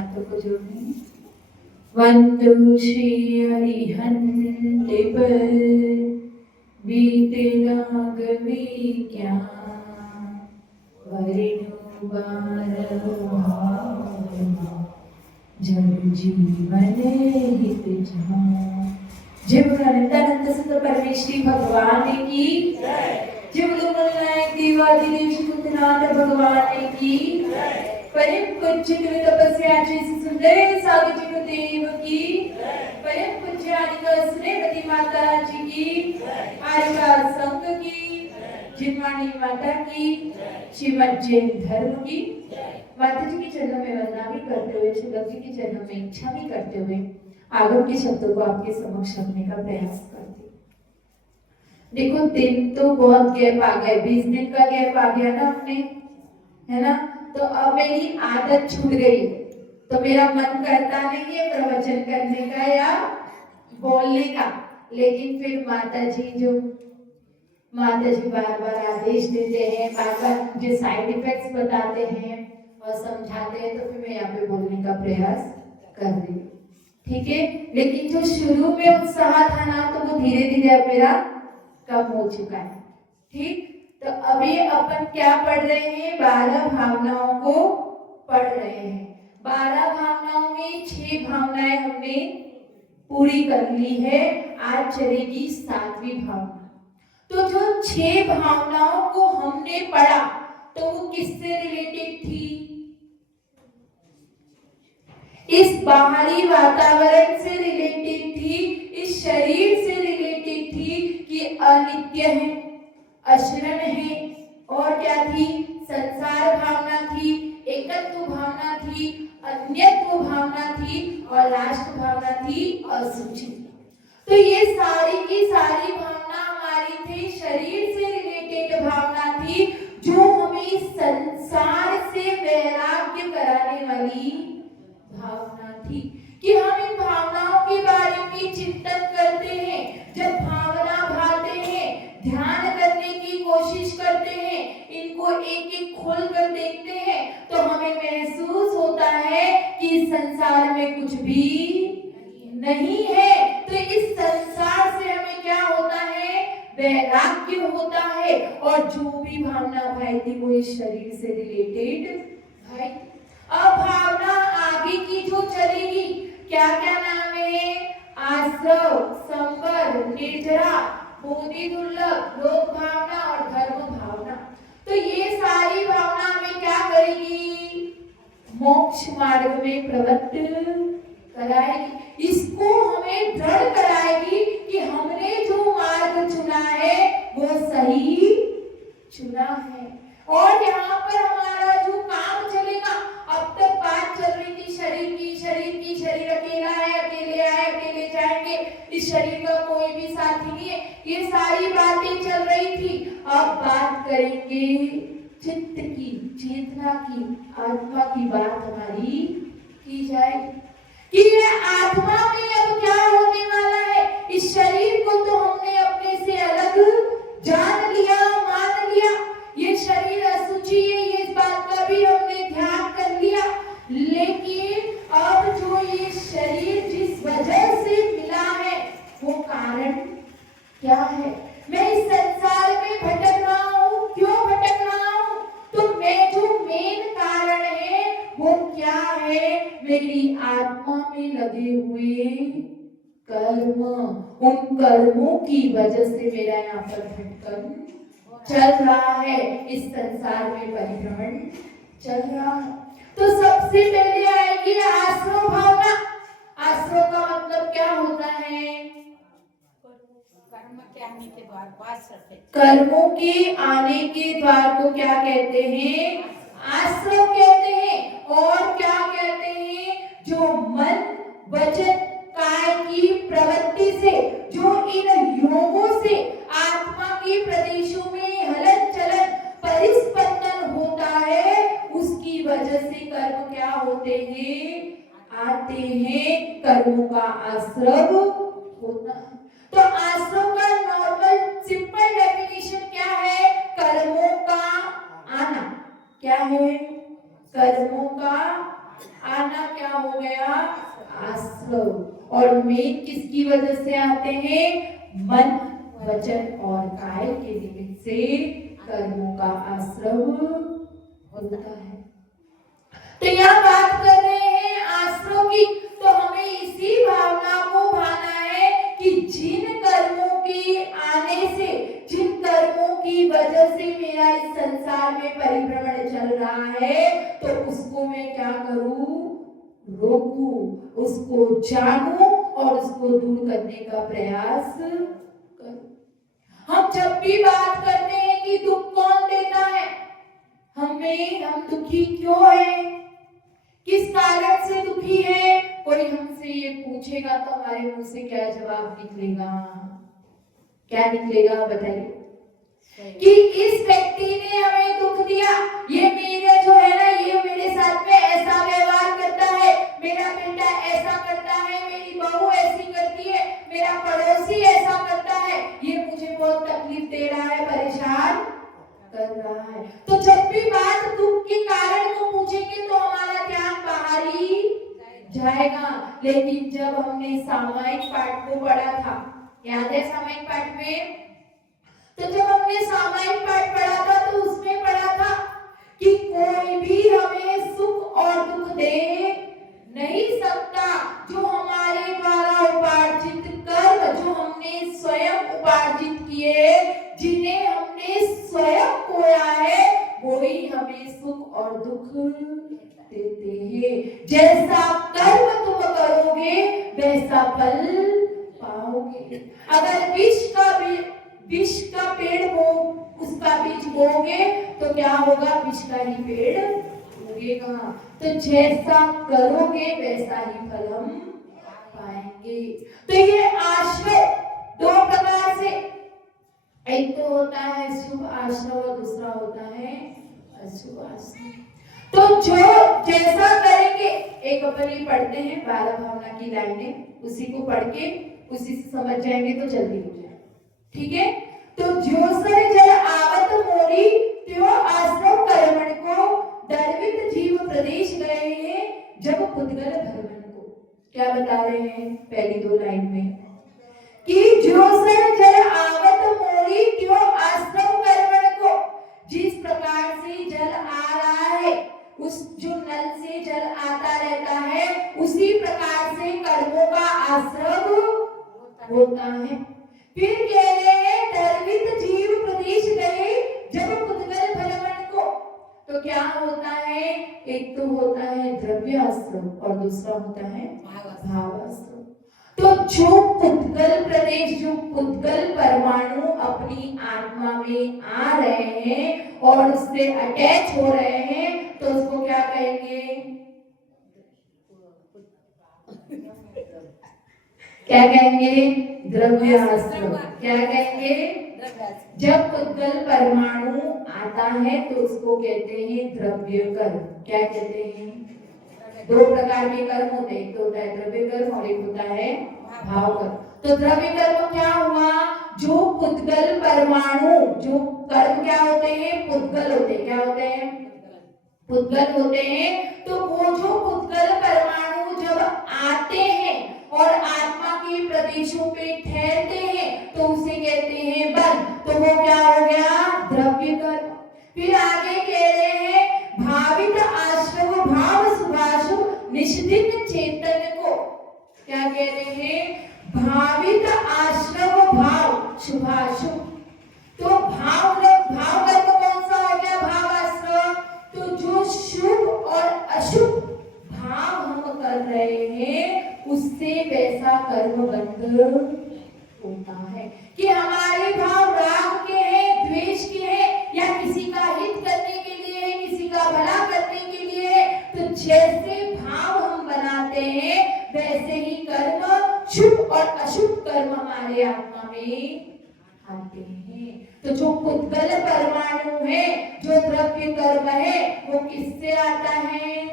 हाथों को जोड़ने। वंदु श्री हरिहंते पर बीते रागवी क्या वरिणु जग जीवन हित जहाँ। जय बोलो अनंतानंद सत परमेश्वरी भगवान की जय। बोलो नायक देवादिदेव श्री भूतनाथ भगवान की परम पूज्य तपस्या सुंदर साधु जी देव की परम पूज्य आदिका श्रीमती माता जी की आरिका संघ की जिनवाणी माता की श्रीमद जैन धर्म की माता जी के चरणों में वंदना भी करते हुए छलक जी के चरणों में इच्छा भी करते हुए आगम के शब्दों को आपके समक्ष रखने का प्रयास करते। देखो दिन तो बहुत गैप आ गए, 20 मिनट का गैप आ गया ना हमने, है ना। तो अब मेरी आदत छूट गई, तो मेरा मन करता नहीं है प्रवचन करने का या बोलने का, लेकिन फिर माता जी बार बार आदेश देते हैं, बार बार मुझे साइड इफेक्ट्स बताते हैं और समझाते हैं, तो फिर मैं यहाँ पे बोलने का प्रयास कर रही हूँ, ठीक है। लेकिन जो शुरू में उत्साह था ना, तो वो धीरे धीरे अब मेरा कम हो चुका है, ठीक। तो अभी अपन क्या पढ़ रहे हैं? 12 भावनाओं को पढ़ रहे हैं। 12 भावनाओं में 6 भावनाएं हमने पूरी कर ली है। आज चलेगी 7वीं भावना। तो जो 6 भावनाओं को हमने पढ़ा, तो वो किससे रिलेटेड थी? इस बाहरी वातावरण से रिलेटेड थी, इस शरीर से रिलेटेड थी कि अनित्य है, अशरण है, और क्या थी? संसार भावना थी, एकत्व भावना थी, अन्यत्व भावना थी, और लास्ट भावना थी असुचि। तो ये सारी की सारी भावना हमारी थी, शरीर से रिलेटेड भावना थी, जो हमें संसार से वैराग्य कराने वाली भावना थी। कि हम इन भावनाओं के बारे में चिंतन करते हैं, जब भावना भाते हैं, ध्यान करने की कोशिश करते हैं, इनको एक एक खोल कर देखते हैं, तो हमें महसूस होता है कि संसार में कुछ भी नहीं है। तो इस संसार से हमें क्या होता है? वैराग्य होता है। और जो भी भावना भाई थी वो इस शरीर से रिलेटेड भाई। अब भावना आगे की जो चलेगी, क्या क्या नाम है? आश्रव, संवर, निर्जरा, बोधि दुर्लभ, लोक भावना और धर्म भावना। तो ये सारी भावना हमें क्या करेगी? मोक्ष मार्ग में प्रवृत्त कराएगी। इसको हमें दृढ़ कराएगी कि हमने जो मार्ग चुना है वो सही चुना है। और यहाँ पर हमारा जो काम चलेगा, अब तक बात चल रही थी शरीर की, शरीर अकेला है, अकेले आए अकेले जाएंगे, इस शरीर का कोई भी साथी नहीं है, ये सारी बातें चल रही थी। अब बात करेंगे चित्त की, चेतना की, आत्मा की बात हमारी की जाएगी कि ये आत्मा में अब क्या होने वाला है। इस शरीर को तो हमने अपने से अलग जान लिया, मान लिया, ये शरीर असुचि है, ये इस बात का भी हमने ध्यान कर लिया। लेकिन अब जो ये शरीर जिस वजह से मिला है, वो कारण क्या है? मैं इस संसार में भटक रहा हूँ, क्यों भटक रहा हूँ? तो मैं जो मेन कारण है वो क्या है? मेरी आत्मा में लगे हुए कर्म, उन कर्मों की वजह से मेरा यहाँ पर भटकन चल रहा है, इस संसार में परिभ्रमण चल रहा है। तो सबसे पहले आएगी आश्रव भावना। आश्रव का मतलब क्या होता है? कर्मों के आने के द्वार को क्या कहते हैं? आश्रव कहते हैं। और क्या कहते हैं? जो मन, वचन, काय की प्रवृत्ति से, जो इन योगों से आत्मा के प्रदेशों में हलन चलन परिस्पंदन होता है, उसकी वजह से कर्म क्या होते हैं? आते हैं। कर्मों का आश्रव होता है। तो आश्रव का नॉर्मल सिंपल डेफिनेशन क्या है? कर्मों का आना। क्या है? कर्मों का आना क्या क्या हो गया? आश्रव। और मेन किसकी वजह से आते हैं? मन, वचन और काया के निमित्त से कर्मों का आश्रव होता है। तो यहाँ बात कर रहे हैं आश्रव की, तो हमें इसी भावना को भाना है कि जिन कर्मों के आने से, जिन कर्मों की वजह से मेरा इस संसार में परिभ्रमण चल रहा है, तो उसको मैं क्या करूं? रोकूं, उसको जानूं और उसको दूर करने का प्रयास करूं। हम जब भी बात करते हैं कि दुख कौन देता है, हम दुखी क्यों हैं, किस कारण से दुखी है, कोई हमसे ये पूछेगा तो हमारे मुंह से क्या जवाब निकलेगा? क्या निकलेगा बताइए? कि इस व्यक्ति ने हमें दुख दिया, ये मेरे जो है ना, ये मेरे साथ में ऐसा व्यवहार करता है, मेरा बेटा ऐसा करता है, मेरी बहू ऐसी करती है, मेरा पड़ोसी ऐसा करता है, ये मुझे बहुत तकलीफ दे रहा है, परेशान कर रहा है। तो जब भी बात दुख के कारण को पूछेंगे तो हमारा ध्यान बाहर ही जाएगा। लेकिन जब हमने सामायिक पाठ को पढ़ा था, याद है सामायिक पाठ में? तो जब हमने सामायिक पाठ पढ़ा था तो उसमें पढ़ा था कि कोई भी हमें सुख और दुख दे नहीं सकता। जो हमारे द्वारा उपार्जित कर्म, जो हमने स्वयं उपार्जित किए, जिन्हें हमने स्वयं खोया है, वो ही हमें सुख और दुख देते हैं। जैसा कर्म तुम करोगे वैसा फल पाओगे। अगर विष का पेड़ बो, उसका बीज बोओगे तो क्या होगा? विष का ही पेड़ उगेगा। तो जैसा करोगे वैसा ही फल हम पाएंगे। तो ये आश्रय दो प्रकार से, एक तो होता है शुभ आश्रय और दूसरा होता है अशुभ आश्रय। तो जो जैसा करेंगे, एक अपन पढ़ते हैं 12 भावना की लाइनें, उसी को पढ़ के उसी से समझ जाएंगे तो जल्दी हो जाए, ठीक है? तो जो सर जल आवत मोरी त्यो आश्रव कर्मण को दर्वित जीव प्रदेश गए हैं जब पुद्गल भरमन को। क्या बता रहे हैं पहली दो लाइन में? कि जो सर जल आवत मोरी त्यो आश्रव कर्मण को, जिस प्रकार से जल आ रहा है, उस जो नल से जल आता रहता है, उसी प्रकार से कर्मों का आश्रव होता है। फिर कह रहे हैं दर्वित जीव प्रदेश गए जब पुद्गल भरमन को। तो क्या होता है? एक तो होता है द्रव्य आश्रव और दूसरा होता है भाव आश्रव। तो जो पुद्गल प्रदेश, जो पुद्गल परमाणु अपनी आत्मा में आ रहे हैं और उससे अटैच हो रहे हैं, तो उसको क्या कहेंगे? क्या कहेंगे? द्रव्य आश्रव। क्या कहेंगे? जब पुद्गल परमाणु आता है तो उसको कहते हैं द्रव्य कर्म। क्या कहते हैं? दो प्रकार के कर्म होते हैं, एक तो होता है द्रव्य कर्म और एक होता है भाव कर्म। तो द्रव्य कर्म क्या हुआ? जो पुद्गल परमाणु, जो कर्म क्या होते हैं? पुद्गल होते हैं। क्या होते हैं? पुद्गल होते हैं। तो वो जो पुद्गल परमाणु जब आते हैं और आत्मा के प्रदेशों पे ठहरते हैं तो उसे कहते हैं बल। तो वो क्या हो गया? द्रव्य कर्म। फिर आगे कह रहे हैं भावित आश्रव भाव शुभाशुभ निष्दिन चेतन को। क्या कह रहे हैं? भावित आश्रव भाव शुभाशुभ। तो भाव कर्म कौन सा हो गया? भाव आश्रव। तो जो शुभ और अशुभ भाव हम कर रहे हैं उससे वैसा कर्म बंध होता है। कि हमारे भाव राग के हैं, द्वेष के हैं, या किसी का हित करने के लिए है, किसी का भला करने के लिए है, तो जैसे भाव हम बनाते हैं वैसे ही कर्म, शुभ और अशुभ कर्म हमारे आत्मा में आते हैं। तो जो पुद्गल परमाणु है, जो द्रव्य कर्म है, वो किससे आता है?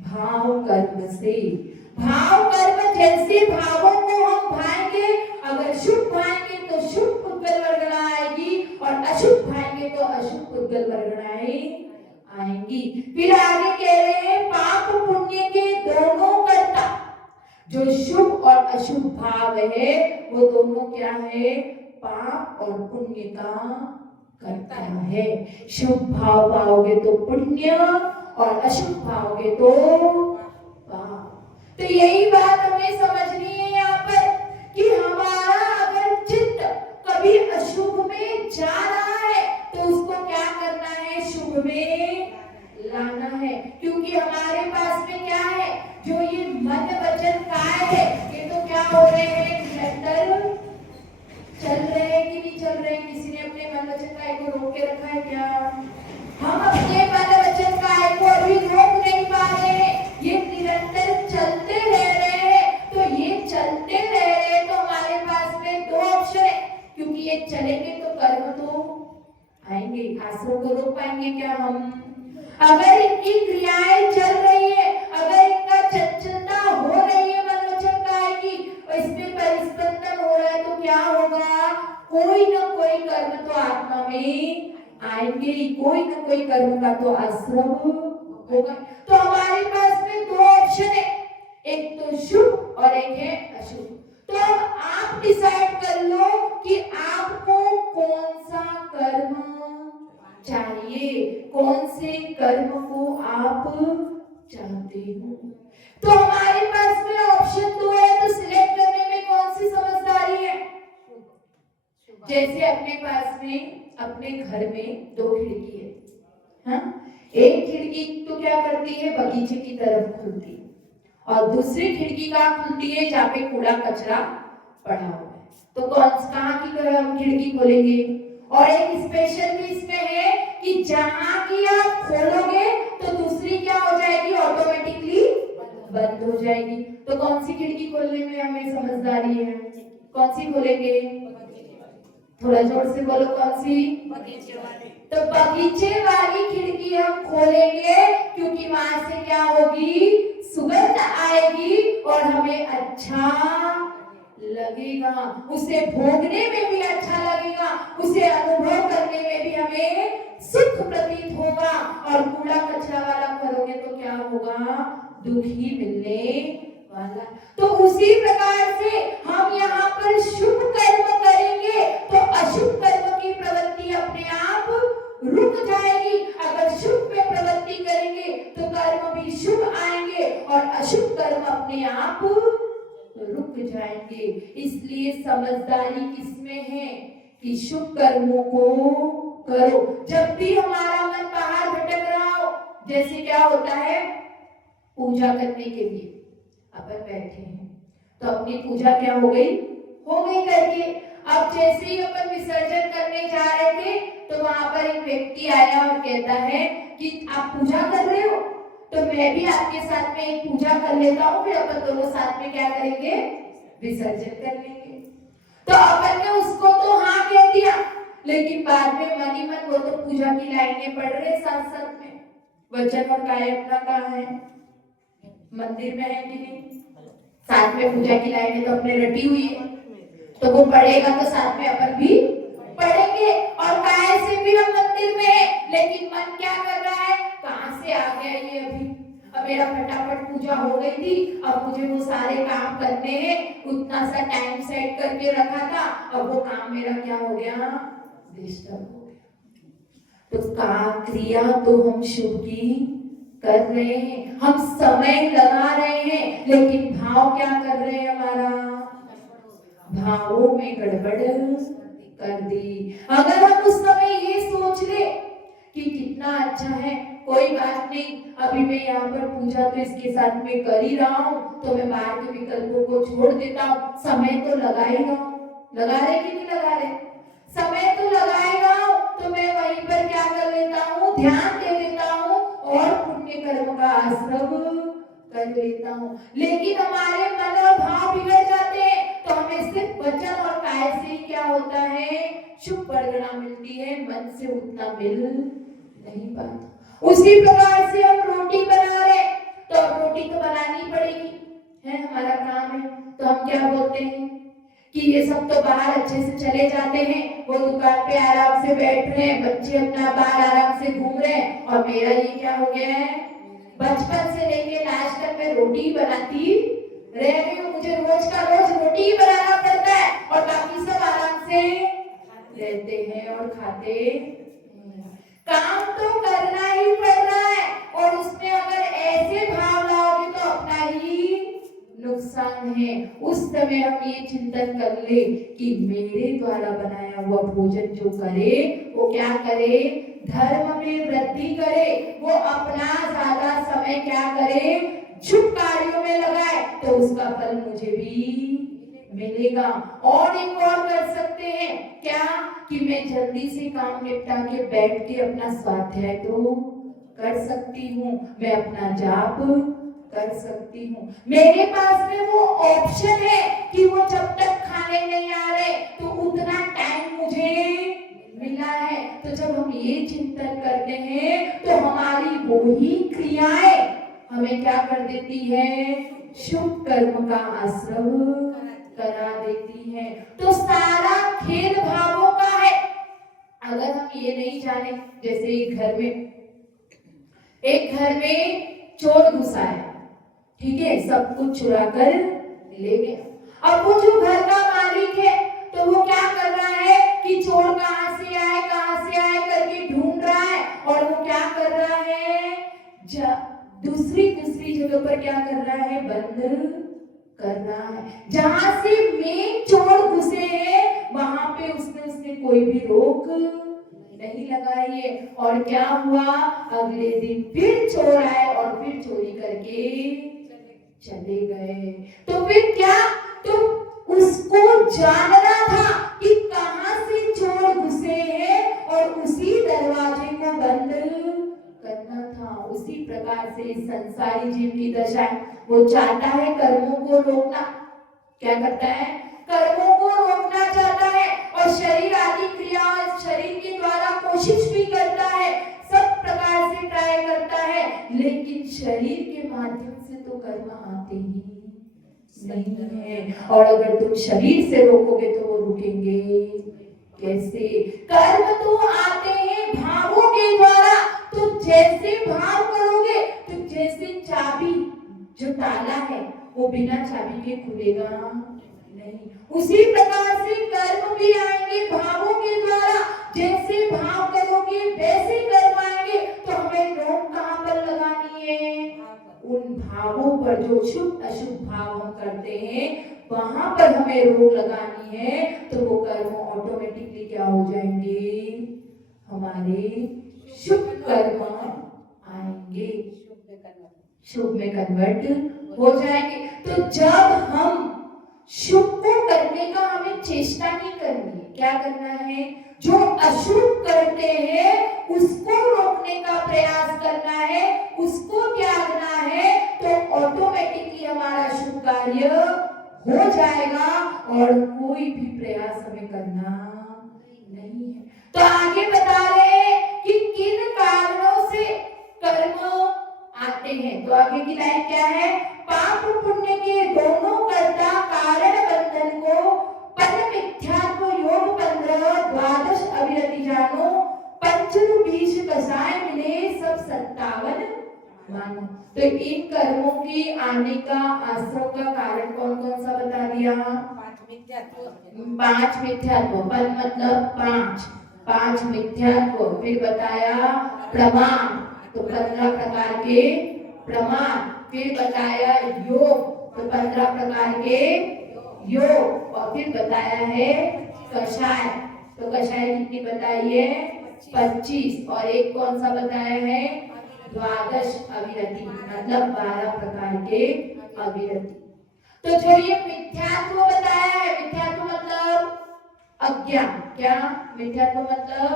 भाव कर्म से। भाव कर्म जैसे भावों को हम भाएंगे, अगर शुभ भाएंगे तो शुभ पुद्गल वर्गणा आएगी और अशुभ भाएंगे तो अशुभ पुद्गल वर्गणाएं आएंगी। फिर आगे कह रहे हैं पाप पुण्य के दोनों जो शुभ और अशुभ भाव है वो दोनों क्या है, पाप और पुण्य का करता है। शुभ भाव पाओगे तो पुण्य और अशुभ पाओगे तो पाप। तो यही बात हमें समझनी है यहाँ पर कि हमारा अगर चित्त कभी अशुभ में जा रहा है तो उसको क्या करना है, शुभ में लाना है। क्योंकि हमारे पास में क्या है, जो ये मन वचन काय है, ये तो क्या हो रहे हैं, निरंतर चल रहे हैं कि नहीं चल रहे हैं। किसी ने अपने मन वचन काय को रोक के रखा है क्या? हम अपने मन वचन काय को अभी रोक नहीं पा रहे हैं, ये निरंतर चलते रह रहे हैं। तो ये चलते रह रहे हैं तो हमारे पास में दो ऑप्शन है, क्योंकि ये चलेंगे तो कर्म तो आएंगे। आश्रम को रोक पाएंगे क्या हम? अगर इनकी क्रियाएं चल रही है, अगर इनका चंचलता हो रही है मन वचन काय की, और इसमें परिस्पंदन हो रहा है, तो क्या होगा, कोई ना कोई कर्म तो आत्मा में आएंगे, कोई ना कोई कर्म का तो आश्रम होगा। तो हमारे पास में दो ऑप्शन है, एक तो शुभ और एक है अशुभ। तो आप डिसाइड कर लो कि आपको कौन सा कर्म चाहिए, कौन से कर्म को आप चाहते हो। तो हमारे पास में ऑप्शन दो है, तो सिलेक्ट करने में कौन सी समझदारी है। जैसे अपने पास में अपने घर में दो खिड़की है, हाँ? एक खिड़की तो क्या करती है, बगीचे की तरफ खुलती है, और दूसरी खिड़की कहाँ खुलती है, जहाँ पे कूड़ा कचरा पड़ा हुआ है। तो कहाँ की हम खिड़की खोलेंगे। और एक स्पेशल भी इसमें है कि जहां की आप खोलोगे तो दूसरी क्या हो जाएगी, ऑटोमेटिकली बंद हो जाएगी। तो कौन सी खिड़की खोलने में हमें समझदारी है, कौन सी खोलेंगे, थोड़ा जोर से बोलो, कौन सी? बगीचे वाली। तो बगीचे वाली खिड़की हम खोलेंगे, क्योंकि वहां से क्या होगी, सुगंध आएगी और हमें अच्छा लगेगा, उसे भोगने में भी अच्छा लगेगा, उसे अनुभव करने में भी हमें सुख प्रतीत होगा। और कूड़ा कचरा वाला करोगे तो क्या होगा, दुख ही मिलने वाला। तो उसी प्रकार से हम यहाँ पर शुभ कर्म करेंगे तो अशुभ कर्म की प्रवृत्ति अपने आप रुक जाएगी। अगर शुभ में प्रवृत्ति करेंगे तो कर्म भी शुभ आएंगे और अशुभ कर्म अपने आप रुक जाएंगे। इसलिए समझदारी किसमें है कि शुभ कर्मों को करो। जब भी हमारा मन बाहर भटक रहा हो, जैसे क्या होता है, पूजा करने के लिए अपन बैठे हैं तो अपनी पूजा क्या हो गई करके। अब जैसे ही अपन विसर्जन करने जा रहे थे तो वहां पर एक व्यक्ति आया और कहता है कि आप पूजा कर रहे हो, तो मैं भी आपके साथ में एक पूजा कर लेता हूँ, फिर अपन दोनों साथ में क्या करेंगे, विसर्जन कर लेंगे। तो अपन ने उसको तो हाँ कह दिया, लेकिन बाद में मन ही मन वो तो पूजा की लाइनें पढ़ रहे साथ साथ में। वचन और काया अपना कहाँ है, मंदिर में है कि नहीं, साथ में पूजा की लाइनें तो अपने रटी हुई है, तो वो पढ़ेगा तो साथ में अपन भी पढ़ेंगे। और काय से भी हम मंदिर में है, लेकिन मन क्या कर रहा है, कहाँ से आ गया ये अभी, अब मेरा फटाफट पूजा हो गई थी, अब मुझे वो सारे काम करने हैं, उतना सा टाइम सेट करके रखा था, अब वो काम मेरा क्या हो गया, डिस्टर्ब हो गया। तो काम क्रिया तो हम शुभ की कर रहे हैं, हम समय लगा रहे हैं, लेकिन भाव क्या कर रहे हैं, हमारा भावों में गड़बड़ कर दी। अगर हम उस समय ये सोच ले कि कितना अच्छा है, कोई बात नहीं, अभी मैं यहाँ पर पूजा तो इसके साथ में कर ही रहा हूँ, तो मैं बाहर के विकल्पों को छोड़ देता हूँ, समय तो लगा ही रहा हूँ, लगा रहे कि नहीं लगा रहे, समय तो लगाएगा, तो मैं वहीं पर क्या कर लेता हूँ, ध्यान दे देता हूँ और पुण्य कर्म का आश्रम कर लेता हूँ। लेकिन हमारे मन और भाव बिगड़ जाते हैं, तो हमें सिर्फ वचन और काय से ही क्या होता है, शुभ परिणाम मिलती है, मन से उतना मिल नहीं पाता। उसी प्रकार से हम रोटी बना रहे, तो रोटी तो बनानी पड़ेगी, है हमारा काम है, तो हम क्या बोलते हैं कि ये सब तो बाहर अच्छे से चले जाते हैं, वो दुकान पे आराम से बैठ रहे हैं, बच्चे अपना बाहर आराम से घूम रहे हैं, और मेरा ये क्या हो गया है, बचपन से लेके लास्ट तक मैं रोटी बनाती रह गई हूँ, मुझे रोज का रोज रोटी ही बनाना पड़ता है और बाकी सब आराम से रहते हैं और खाते हैं। काम तो करना ही पड़ना है और उसमें अगर ऐसे भाव लाओगे तो अपना ही नुकसान है। उस समय हम ये चिंतन कर ले कि मेरे द्वारा बनाया हुआ भोजन जो करे वो क्या करे, धर्म में वृद्धि करे, वो अपना ज्यादा समय क्या करे, शुभ कार्यों में लगाए, तो उसका फल मुझे भी मिलेगा। और एक और कर सकते हैं क्या, कि मैं जल्दी से काम निपटा के बैठ के अपना स्वाध्याय तो कर सकती हूँ, मैं अपना जाप कर सकती हूँ। मेरे पास में वो ऑप्शन है कि वो जब तक खाने नहीं आ रहे तो उतना टाइम मुझे मिला है। तो जब हम ये चिंतन करते हैं तो हमारी वो ही क्रियाएं हमें क्या कर देती है, शुभ कर्म का आश्रव करा देती है। तो सारा खेल भावों का है। अगर हम ये नहीं जाने, जैसे एक घर में चोर घुसा है, ठीक है, सब कुछ चुरा कर ले गया। अब वो जो घर का मालिक है तो वो क्या कर रहा है कि चोर कहाँ से आए करके ढूंढ रहा है और वो क्या कर रहा है, दूसरी जगह पर क्या कर रहा है, बंद कर रहा है। जहां से मेन चोर घुसे हैं वहां पे उसने कोई भी रोक नहीं लगाई है। और क्या हुआ, अगले दिन फिर चोर आए और फिर चोरी करके चले गए। तो फिर क्या, तो उसको जानना था कि कहां से चोर घुसे हैं और उसी दरवाजे को बंद करना था। उसी प्रकार से संसारी जीव की दशा, वो चाहता है कर्मों को रोकना, क्या करता है, कर्मों को रोकना चाहता है और शरीर आदि क्रिया शरीर के द्वारा कोशिश भी करता है, सब प्रकार से ट्राई करता है, लेकिन शरीर के माध्यम से तो कर्म आते ही नहीं है। और अगर तुम शरीर से रोकोगे तो वो रुकेंगे कैसे। कर्म तो आते हैं भावों के द्वारा, तो जैसे भाव करोगे तो जैसे चाबी जो ताला है वो बिना चाबी के खुलेगा नहीं, उसी प्रकार से कर्म भी आएंगे भावों के द्वारा। जैसे भाव करोगे वैसे कर्म आएंगे। तो हमें रोक कहाँ पर लगानी है, उन भावों पर जो शुभ अशुभ भाव हम करते हैं वहां पर हमें रोक लगानी है। तो वो कर्म ऑटोमेटिकली क्या हो जाएंगे, हमारे शुभ कर्म आएंगे, शुभ में कन्वर्ट हो जाएंगे। तो जब हम शुभ को करने का हमें चेष्टा नहीं करनी है, क्या करना है, जो अशुभ करते हैं उसको रोकने का प्रयास करना है, उसको त्यागना है, तो ऑटोमेटिकली हमारा शुभ कार्य हो जाएगा और कोई भी प्रयास हमें करना नहीं है। तो आगे बता रहे हैं कि किन कारणों से कर्म आते हैं। तो आगे की लाइन क्या है, पाप पुण्य के दोनों कर्ता कारण बंधन को पद मिथ्यात्व योग 15 द्वादश अविरति जानो, पंचरु 20 कसाय मिले सब 57 मानो। तो इन कर्मों के आने का आश्रम का कारण कौन कौन सा बता दिया, 5 मिथ्यात्व, पद मतलब 5 मिथ्यात्व, फिर बताया प्रमाण, तो 15 प्रकार के प्रमाण, फिर बताया योग, तो 15 प्रकार के योग, और फिर बताया है कषाय, तो कषाय कितनी बताई है, 25, और एक कौन सा बताया है, द्वादश अविरति, मतलब 12 प्रकार के अविरति। तो जो ये मिथ्यात्व बताया है, मिथ्यात्व मतलब अज्ञान, क्या, मिथ्यात्व मतलब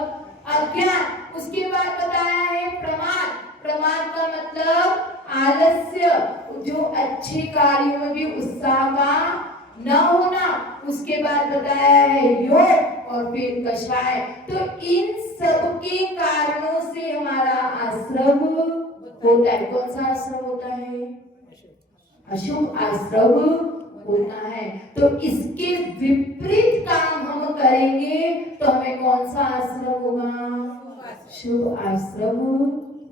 अज्ञान। उसके बाद बताया है प्रमाद, प्रमाद का मतलब आलस्य, जो अच्छे कार्यों में भी उत्साह का न होना। उसके बाद बताया है योग और फिर कषाय। तो इन सब के कारणों से हमारा आश्रम होता है। कौन सा आश्रम होता है, अशुभ आश्रम होता है। तो इसके विपरीत काम हम करेंगे तो हमें कौन सा आश्रम होगा, शुभ आश्रम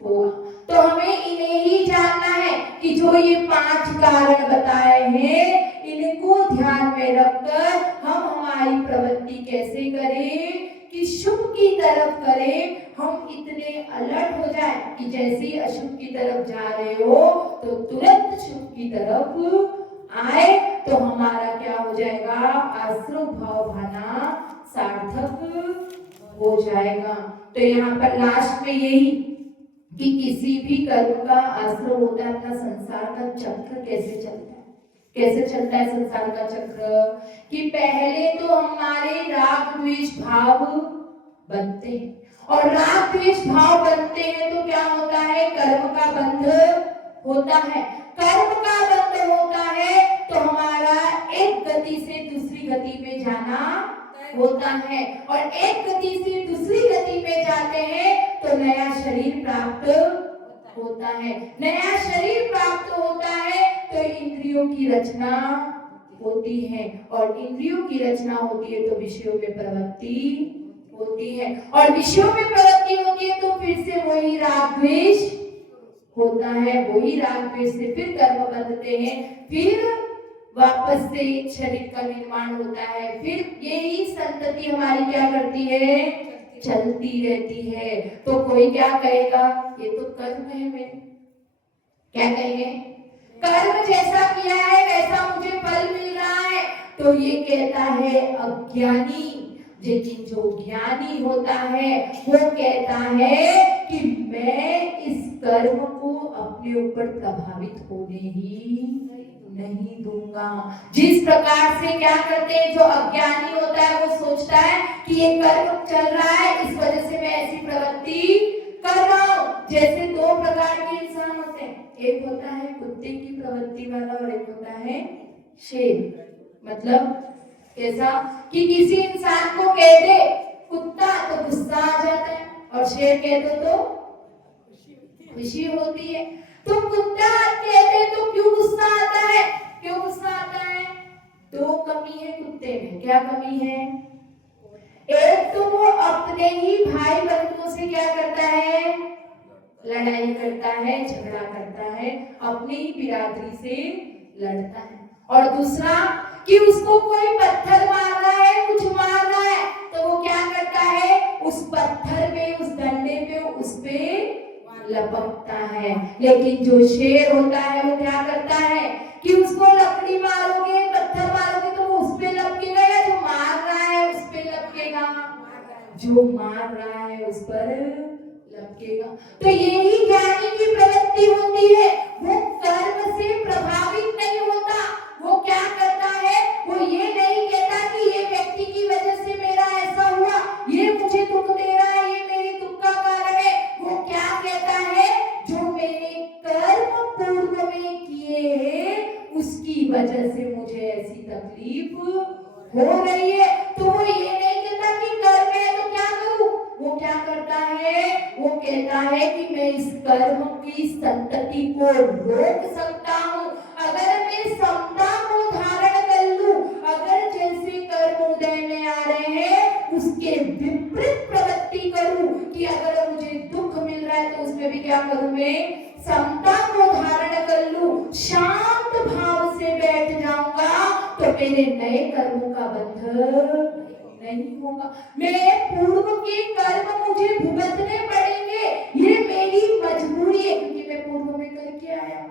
होगा। तो हमें इन्हें ही जानना है कि जो ये 5 कारण बताए हैं, इनको ध्यान में रखकर हम हमारी प्रवृत्ति कैसे करें कि शुभ की तरफ करें। हम इतने अलर्ट हो जाए कि जैसे ही अशुभ की तरफ जा रहे हो तो तुरंत शुभ की तरफ आए, तो हमारा क्या हो जाएगा, आश्रव भाव भाना सार्थक हो जाएगा। तो यहाँ पर लास्ट में यही कि किसी भी कर्म का आश्रय होता है अपना संसार का चक्र कैसे चलता है। कैसे चलता है संसार का चक्र कि पहले तो हमारे राग द्वेष भाव बनते हैं, और राग द्वेष भाव बनते हैं तो क्या होता है, कर्म का बंध होता है। कर्म का बंध होता है तो हमारा एक गति से दूसरी गति में जाना होता है, और एक गति से दूसरी गति में जाते हैं तो नया शरीर प्राप्त होता है। नया शरीर प्राप्त होता है तो इंद्रियों की रचना होती है, और इंद्रियों की रचना होती है तो विषयों में प्रवृत्ति होती है, और विषयों में प्रवृत्ति होती है तो फिर से वही राग द्वेष होता है। वही राग द्वेष से फिर कर्म बंधते हैं, फिर वापस से शरीर का निर्माण होता है। फिर यही संतति हमारी क्या करती है, चलती रहती है। तो कोई क्या कहेगा, ये तो कर्म है मेरे, क्या कहेंगे, कर्म जैसा किया है वैसा मुझे फल मिल रहा है, तो ये कहता है अज्ञानी। लेकिन जो ज्ञानी होता है वो कहता है कि मैं इस कर्म को अपने ऊपर प्रभावित होने ही नहीं दूंगा। जिस प्रकार से क्या करते हैं, जो अज्ञानी होता है वो सोचता है कि ये कर्म चल रहा है, इस वजह से मैं ऐसी प्रवृत्ति कर रहा हूँ। जैसे 2 प्रकार के इंसान होते हैं, एक होता है कुत्ते की प्रवृत्ति वाला और एक होता है शेर। मतलब ऐसा कि किसी इंसान को कह दे कुत्ता तो गुस्सा आ जाता है, और शेर कह दो तो खुशी होती है। तो कुत्ता कहते तो क्यों गुस्सा आता है, क्यों गुस्सा आता है, 2 कमी है कुत्ते में। क्या कमी है, एक तो वो अपने ही भाई बंधुओं से क्या करता है, लड़ाई करता है, झगड़ा करता है, अपनी ही बिरादरी से लड़ता है। और दूसरा कि उसको कोई पत्थर मार रहा है, कुछ मार रहा है, तो वो क्या करता है, उस पत्थर पे, उस डंडे पे, उस पे लपकता है। लेकिन जो शेर होता है वो क्या करता है कि उसको लकड़ी मारोगे, पत्थर मारोगे तो वो उस पे लपकेगा, या जो मार रहा है उस पे लपकेगा, जो मार रहा है उस पर लपकेगा। तो यही ज्ञानी की प्रवृत्ति होती है, वो कर्म से प्रभावित नहीं होता। वो क्या करता है, वो ये नहीं कहता कि ये व्यक्ति की वजह से मेरा ऐसा हुआ, ये मुझे दुख दे रहा है, ये मेरे दुख का कारण है। वो क्या कहता है, जो मैंने कर्म पूर्व में किए हैं उसकी वजह से मुझे ऐसी तकलीफ हो रही है। तो वो ये नहीं कहता कि कर्म है तो क्या करूं, वो क्या करता है, वो कहता है कि मैं इस कर्म की संतति को रोक सकता हूं अगर मैं समता को धारण कर लूं। अगर जैसे कर्म उदय में आ रहे हैं उसके विपरीत प्रवृत्ति करूं, कि अगर मुझे दुख मिल रहा है तो उसमें भी क्या करूं, मैं समता को धारण कर लूं, शांत भाव से बैठ जाऊंगा, तो मेरे नए कर्मों का बंधन नहीं होगा। मैं पूर्व के कर्म मुझे भुगतने पड़ेंगे, ये मेरी मजबूरी है, क्योंकि मैं पूर्व में करके आया।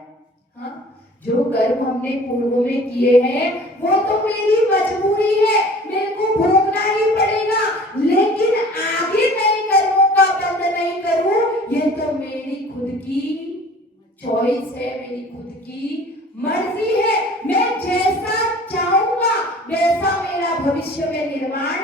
हाँ, जो कर्म हमने पूर्व में किए हैं वो तो मेरी मजबूरी है, मेरे को भोगना ही पड़ेगा। लेकिन आगे नए कर्मों का बंध नहीं करूं, ये तो मेरी खुद की चॉइस है, मेरी खुद की मर्जी है। मैं जैसा चाहूंगा वैसा मेरा भविष्य में निर्माण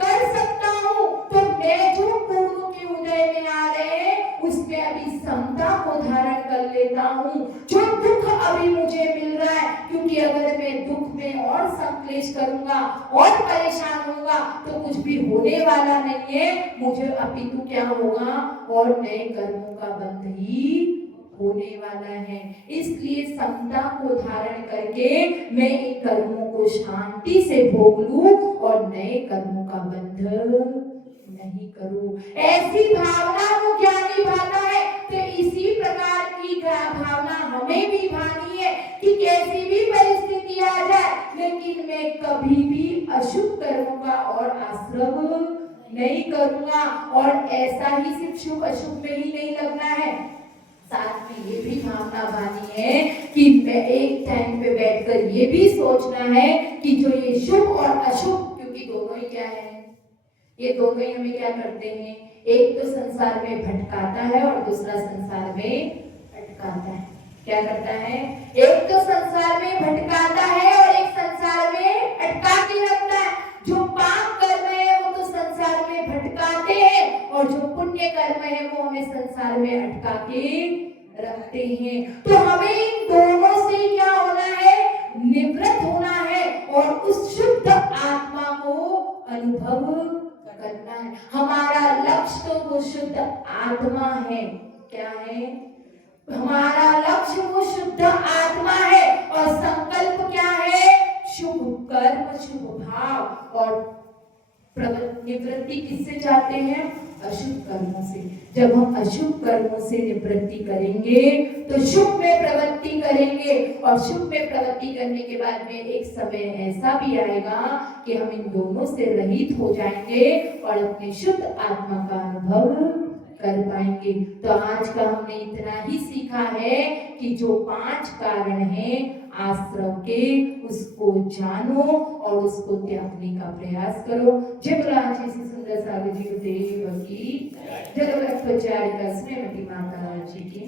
कर सकता हूँ। तो मैं जो पूर्व के उदय में आ रहे हैं उसमें अभी समता को धारण कर लेता हूँ। जो दुख अभी मुझे मिल रहा है, क्योंकि अगर मैं दुख में और संक्लेश करूंगा और परेशान होऊंगा तो कुछ भी होने वाला नहीं है, मुझे अपितु क्या होगा, और नए कर्मों का बंध ही होने वाला है। इसलिए समता को धारण करके मैं इन कर्मों को शांति से भोग लूं और नए कर्मों का बंध नहीं करूं, ऐसी भावना को ज्ञानी भाता है। तो इसी हमें भी भानी है कि कैसी भी परिस्थिति आ जाए, लेकिन मैं कभी भी अशुभ कर्मों का और आश्रम नहीं करूंगा। और ऐसा ही सिर्फ शुभ अशुभ में ही नहीं लगना है, साथ में ये भी भावना भानी है कि मैं एक टाइम पे बैठकर ये भी सोचना है कि जो ये शुभ और अशुभ, क्योंकि दोनों ही क्या है, ये दोनों ही हमें क्या करते हैं, एक तो संसार में भटकाता है और दूसरा संसार में अटकाता है। क्या करता है, एक तो संसार में भटकाता है और एक संसार में अटका के रखता है। जो पाप कर्म है वो तो संसार में भटकाते हैं और जो पुण्य कर्म है वो हमें संसार में अटका के रखते हैं। तो हमें इन दोनों से क्या होना है, निवृत्त होना है और उस शुद्ध आत्मा को अनुभव करना है। हमारा लक्ष्य तो वो शुद्ध आत्मा है। क्या है हमारा लक्ष्य? वो शुद्ध आत्मा है। और संकल्प क्या है? शुभ कर्म, शुभ भाव। और निवृत्ति किससे चाहते हैं? अशुभ कर्मों से। जब हम अशुभ कर्मों से निवृत्ति करेंगे तो शुभ में प्रवृत्ति करेंगे, और शुभ में प्रवृत्ति करने के बाद में एक समय ऐसा भी आएगा कि हम इन दोनों से रहित हो जाएंगे और अपने शुद्ध आत्मा का अनुभव कर पाएंगे। तो आज का हमने इतना ही सीखा है कि जो 5 कारण हैं आश्रम के, उसको जानो और उसको त्यागने का प्रयास करो। जय बोले श्री सुंदर सागर जी देव की जय। जय बोले श्रीमती माता जी की।